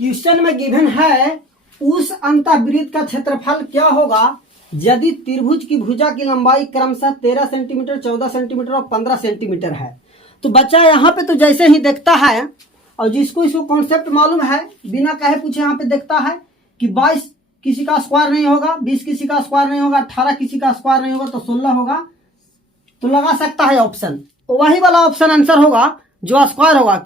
Question में given है उस अंतःवृत्त का क्षेत्रफल क्या होगा यदि त्रिभुज की भुजा की लंबाई क्रमशः 13 सेंटीमीटर, 14 सेंटीमीटर और 15 सेंटीमीटर है। तो बच्चा यहाँ पे तो जैसे ही देखता है और जिसको इसको कॉन्सेप्ट मालूम है बिना कहे पूछे यहाँ पे देखता है कि 22 किसी का स्क्वायर नहीं होगा, 20 किसी का स्क्वायर नहीं होगा, 18 किसी का स्क्वायर नहीं होगा, तो 16 होगा। तो लगा सकता है ऑप्शन, वही वाला ऑप्शन आंसर होगा जो स्क्वायर होगा,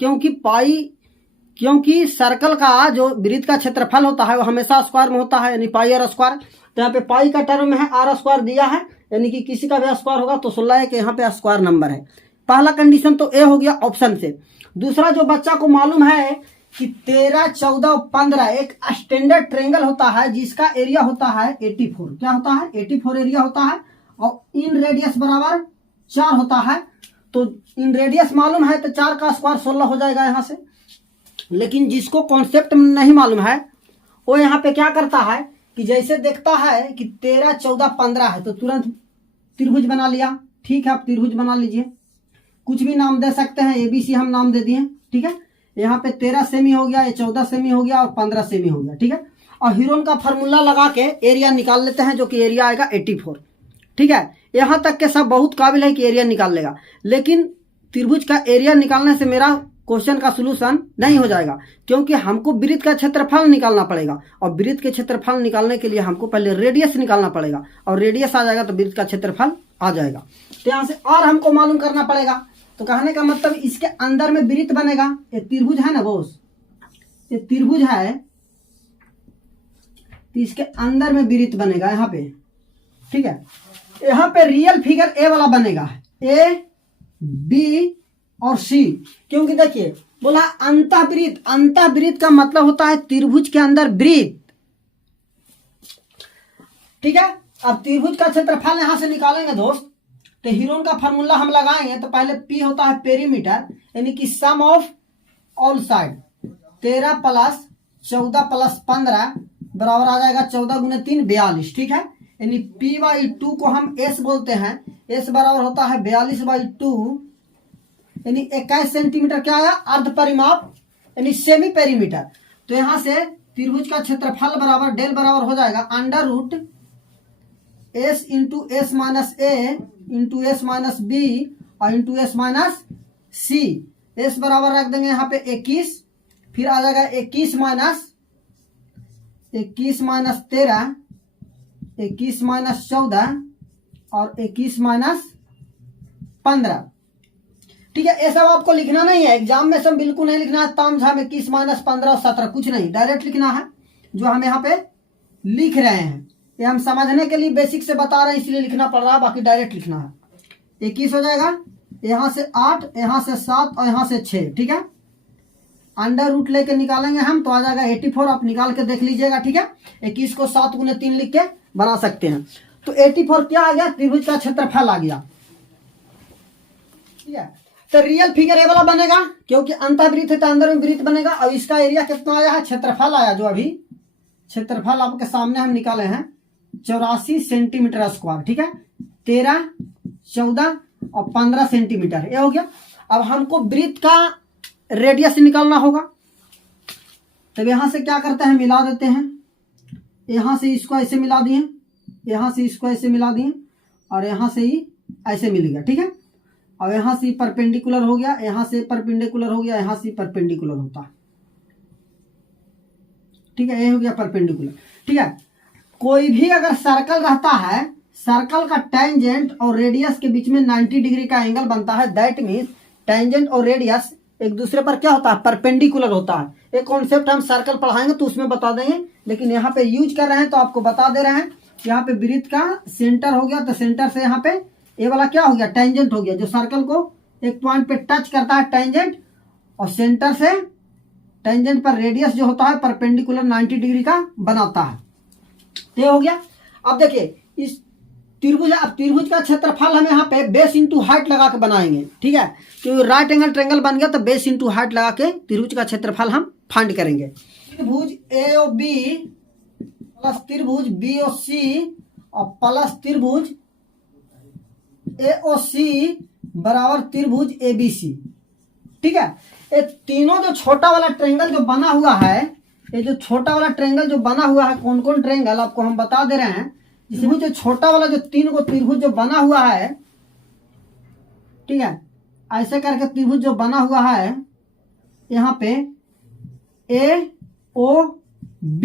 क्योंकि सर्कल का जो वृत्त का क्षेत्रफल होता है वो हमेशा स्क्वायर में होता है, यानी पाई आर स्क्वायर। तो यहाँ पे पाई का टर्म में है, आर स्क्वायर दिया है, यानी कि किसी का भी स्क्वायर होगा तो 16 है कि यहाँ पे स्क्वायर नंबर है। पहला कंडीशन तो ए हो गया ऑप्शन से। दूसरा जो बच्चा को मालूम है कि 13, 14, 15 एक स्टैंडर्ड ट्रायंगल होता है जिसका एरिया होता है 84। क्या होता है? 84 एरिया होता है और इन रेडियस बराबर 4 होता है। तो इन रेडियस मालूम है तो 4 का स्क्वायर 16 हो जाएगा यहाँ से। लेकिन जिसको कॉन्सेप्ट नहीं मालूम है वो यहाँ पे क्या करता है कि जैसे देखता है कि 13, 14, 15 है तो तुरंत त्रिभुज बना लिया। ठीक है, आप त्रिभुज बना लीजिए, कुछ भी नाम दे सकते हैं, ABC हम नाम दे दिए। ठीक है, यहाँ पे 13 सेमी हो गया, ये 14 सेमी हो गया और 15 सेमी हो गया। ठीक है, और हीरोन का फार्मूला लगा के एरिया निकाल लेते हैं जो कि एरिया आएगा 84। ठीक है, यहाँ तक के सब बहुत काबिल है कि एरिया निकाल लेगा, लेकिन त्रिभुज का एरिया निकालने से मेरा क्वेश्चन का सलूशन नहीं हो जाएगा, क्योंकि हमको वृत्त का क्षेत्रफल निकालना पड़ेगा और वृत्त के क्षेत्रफल निकालने के लिए हमको पहले रेडियस निकालना पड़ेगा और रेडियस आ जाएगा तो वृत्त का क्षेत्रफल आ जाएगा। तो यहाँ से और हमको मालूम करना पड़ेगा। तो कहने का मतलब इसके अंदर में वृत्त बनेगा। ये त्रिभुज है ना बोस, ये त्रिभुज है तो इसके अंदर में वृत्त बनेगा यहाँ पे। ठीक है, यहाँ पे रियल फिगर ए वाला बनेगा, ए, बी और सी। क्योंकि देखिए बोला अंतःवृत्त, अंतःवृत्त का मतलब होता है त्रिभुज के अंदर वृत्त। ठीक है, अब त्रिभुज का क्षेत्रफल यहां से निकालेंगे दोस्त, तो हीरोन का फार्मूला हम लगाएंगे तो पहले P होता है पेरीमीटर, यानी कि सम ऑफ ऑल साइड। 13 प्लस 14 प्लस 15 बराबर आ जाएगा 14 गुने 3 42। ठीक है, यानी P/2 को हम S बोलते हैं, S बराबर होता है 42/2, यानी 21 सेंटीमीटर। क्या आया? अर्ध परिमाप, यानी सेमी पेरीमीटर। तो यहां से त्रिभुज का क्षेत्रफल बराबर डेल बराबर हो जाएगा under root S into S माइनस ए इंटू S माइनस बी और इंटू S माइनस सी। S बराबर रख देंगे यहाँ पे 21, फिर आ जाएगा 21 माइनस 13, 21 माइनस 14 और 21 माइनस 15। ठीक है, ये सब आपको लिखना नहीं है, एग्जाम में सब बिल्कुल नहीं लिखना है। ताम झाम 21 माइनस 15 और 17 कुछ नहीं, डायरेक्ट लिखना है जो हम यहाँ पे लिख रहे हैं। ये हम समझने के लिए बेसिक से बता रहे हैं इसलिए लिखना पड़ रहा है, बाकी डायरेक्ट लिखना है। 21 हो जाएगा, यहाँ से 8, यहाँ से 7 और यहाँ से 6। ठीक है, अंडर रूट लेके निकालेंगे हम तो आ जाएगा 84। आप निकाल के देख लीजिएगा। ठीक है, 21 को 7 गुने 3 लिख के बना सकते हैं। तो 84 क्या आ गया? त्रिभुज का क्षेत्रफल आ गया। ठीक है, तो रियल फिगर ए वाला बनेगा क्योंकि अंतःवृत्त है तो अंदर में वृत्त बनेगा। और इसका एरिया कितना आया है? क्षेत्रफल आया, जो अभी क्षेत्रफल आपके सामने हम निकाले हैं 84 सेंटीमीटर स्क्वायर। ठीक है, 13, 14 और 15 सेंटीमीटर, ये हो गया। अब हमको वृत्त का रेडियस निकालना होगा, तब यहां से क्या करते हैं, मिला देते हैं। यहां से इसको ऐसे मिला दिए, यहां से इसको ऐसे मिला दिए और यहां से ही ऐसे मिल गया। ठीक है, और यहां से परपेंडिकुलर हो गया, यहां से परपेंडिकुलर हो गया, यहां से परपेंडिकुलर होता है। ठीक है, ये हो गया परपेंडिकुलर। ठीक है, कोई भी अगर सर्कल रहता है, सर्कल का टेंजेंट और रेडियस के बीच में 90 डिग्री का एंगल बनता है। दैट मीन्स टेंजेंट और रेडियस एक दूसरे पर क्या होता है? परपेंडिकुलर होता है। एक कॉन्सेप्ट हम सर्कल पढ़ाएंगे तो उसमें बता देंगे, लेकिन यहाँ पे यूज कर रहे हैं तो आपको बता दे रहे हैं। यहाँ पे वृत्त का सेंटर हो गया, तो सेंटर से यहाँ पे ये वाला क्या हो गया? टेंजेंट हो गया, जो सर्कल को एक पॉइंट पे टच करता है टेंजेंट, और सेंटर से टेंजेंट पर रेडियस जो होता है परपेंडिकुलर 90 डिग्री का बनाता है। तो ये हो गया। अब देखिए इस त्रिभुज, अब त्रिभुज का क्षेत्रफल हम यहाँ पे बेस इंटू हाइट लगा के बनाएंगे। ठीक है, क्योंकि राइट एंगल ट्रायंगल बन गया तो बेस इंटू हाइट लगा के त्रिभुज का क्षेत्रफल हम फाइंड करेंगे। त्रिभुज AOB प्लस त्रिभुज BOC और प्लस त्रिभुज AOC बराबर त्रिभुज ABC। ठीक है, ये तीनों जो छोटा वाला ट्रायंगल जो बना हुआ है ये जो छोटा वाला ट्रेंगल जो बना हुआ है, कौन कौन ट्रेंगल आपको हम बता दे रहे हैं। जिसमें जो छोटा वाला जो 3 को त्रिभुज जो बना हुआ है, ठीक है, ऐसे करके त्रिभुज जो बना हुआ है यहाँ पे AOB,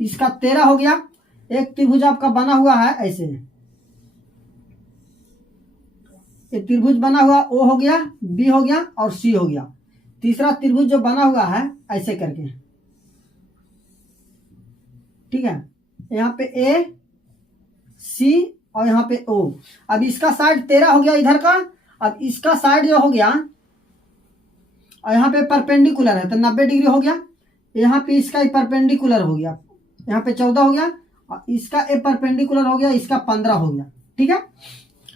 इसका 13 हो गया। एक त्रिभुज आपका बना हुआ है ऐसे, ये त्रिभुज बना हुआ O हो गया, B हो गया और C हो गया। तीसरा त्रिभुज जो बना हुआ है ऐसे करके, ठीक है, यहाँ पे A C और यहाँ पे O। अब इसका साइड 13 हो गया इधर का। अब इसका साइड जो हो गया और यहाँ पे परपेंडिकुलर है तो 90 डिग्री हो गया। यहाँ पे इसका परपेंडिकुलर हो गया, यहाँ पे 14 हो गया और इसका ए परपेंडिकुलर हो गया, इसका 15 हो गया, ठीक है।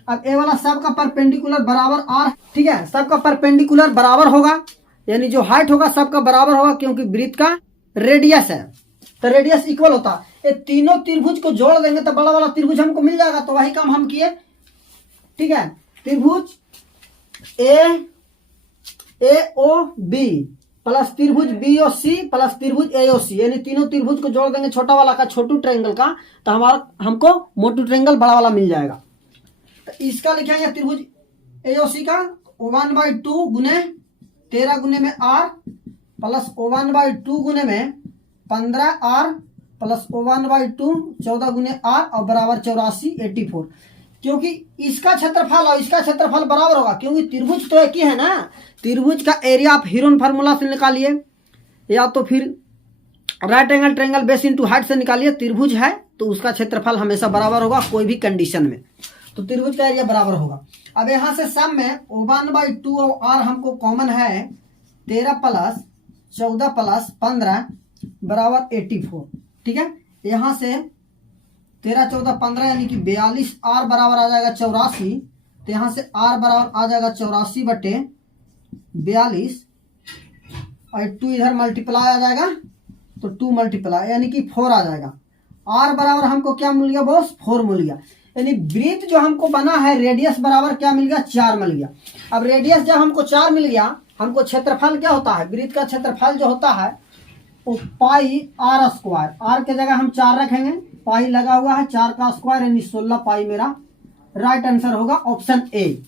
अब ए वाला सबका परपेंडिकुलर बराबर R, ठीक है, सबका परपेंडिकुलर बराबर होगा, यानी जो हाइट होगा सबका बराबर होगा, क्योंकि वृत्त का रेडियस है तो रेडियस इक्वल होता है। ये तीनों त्रिभुज को जोड़ देंगे तो बड़ा वाला त्रिभुज हमको मिल जाएगा, तो वही काम हम किए, ठीक है। त्रिभुज AOB प्लस त्रिभुज BOC प्लस त्रिभुज AOC, यानी तीनों त्रिभुज को जोड़ देंगे छोटा वाला का छोटू ट्रायंगल का, तो हमको मोटू ट्रायंगल बड़ा वाला मिल जाएगा। तो इसका लिखेंगे त्रिभुज AOC का 1/2 गुने 13 गुने में R प्लस 1/2 गुने में 15R प्लस 1/2 14 गुने R और बराबर 84 84। क्योंकि इसका क्षेत्रफल और इसका क्षेत्रफल बराबर होगा, क्योंकि त्रिभुज तो एक ही है ना। त्रिभुज का एरिया आप हीरोन फार्मूला से निकालिए या तो फिर right angle triangle base into height से निकालिए। त्रिभुज है तो उसका क्षेत्रफल हमेशा बराबर होगा कोई भी कंडीशन में, तो त्रिभुज का एरिया बराबर होगा। अब यहाँ से सम में 1/2 और R हमको कॉमन है, 13 प्लस 14 प्लस 15 बराबर 84, ठीक है। यहाँ से 13 14 15 यानी कि 42, R बराबर आ जाएगा 84, तो यहाँ से R बराबर आ जाएगा 84/42 और 2 इधर मल्टीप्लाई आ जाएगा तो 2 मल्टीप्लाई यानी कि 4 आ जाएगा। R बराबर हमको क्या मिल गया बॉस, 4 मिल गया। यानी वृत्त जो हमको बना है रेडियस बराबर क्या मिल गया, 4 मिल गया। अब रेडियस जब हमको 4 मिल गया, हमको क्षेत्रफल क्या होता है, वृत्त का क्षेत्रफल जो होता है वो πr²। R के जगह हम 4 रखेंगे, पाई लगा हुआ है 4 का स्क्वायर यानी 16 पाई मेरा राइट आंसर होगा ऑप्शन ए।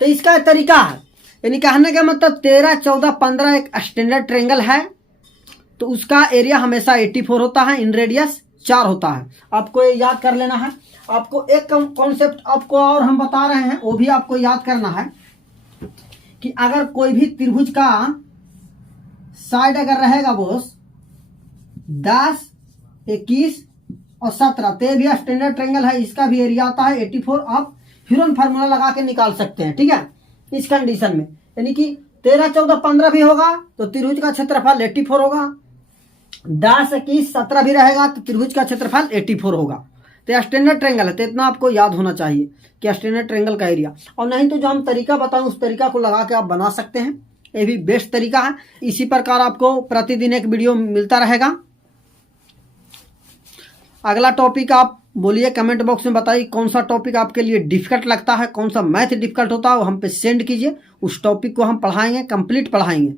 तो इसका तरीका है, यानी कहने का मतलब 13 14 15 एक स्टैंडर्ड ट्रायंगल है तो उसका एरिया हमेशा 84 होता है, इन रेडियस 4 होता है। आपको ये याद कर लेना है। आपको एक कॉन्सेप्ट आपको और हम बता रहे हैं, वो भी आपको याद करना है कि अगर कोई भी त्रिभुज का साइड अगर रहेगा बोस 10 21 और 17, तो भी स्टैंडर्ड ट्रायंगल है, इसका भी एरिया आता है 84। आप हीरोन फार्मूला लगा के निकाल सकते हैं, ठीक है। इस कंडीशन में यानी कि 13 14 15 भी होगा तो त्रिभुज का क्षेत्रफल 84 होगा, 10 21 17 भी रहेगा तो त्रिभुज का क्षेत्रफल 84 होगा। तो स्टैंडर्ड ट्रायंगल है, तो इतना आपको याद होना चाहिए कि स्टैंडर्ड ट्रायंगल का एरिया। और नहीं तो जो हम तरीका बताऊं उस तरीका को लगा के आप बना सकते हैं, ये भी बेस्ट तरीका है। इसी प्रकार आपको प्रतिदिन एक वीडियो मिलता रहेगा। अगला टॉपिक आप बोलिए, कमेंट बॉक्स में बताइए कौन सा टॉपिक आपके लिए डिफिकल्ट लगता है, कौन सा मैथ डिफिकल्ट होता है, वो हम पे सेंड कीजिए। उस टॉपिक को हम पढ़ाएंगे, कंप्लीट पढ़ाएंगे,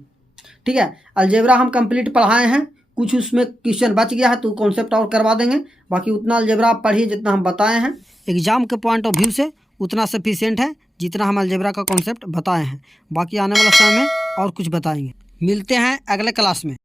ठीक है। अलजेब्रा हम कंप्लीट पढ़ाए हैं, कुछ उसमें क्वेश्चन बच गया है तो कॉन्सेप्ट और करवा देंगे। बाकी उतना अलजेब्रा आप पढ़िए जितना हम बताए हैं, एग्जाम के पॉइंट ऑफ व्यू से उतना सफिशिएंट है जितना हम अलजेब्रा का कॉन्सेप्ट बताए हैं। बाकी आने वाला समय में और कुछ बताएंगे। मिलते हैं अगले क्लास में।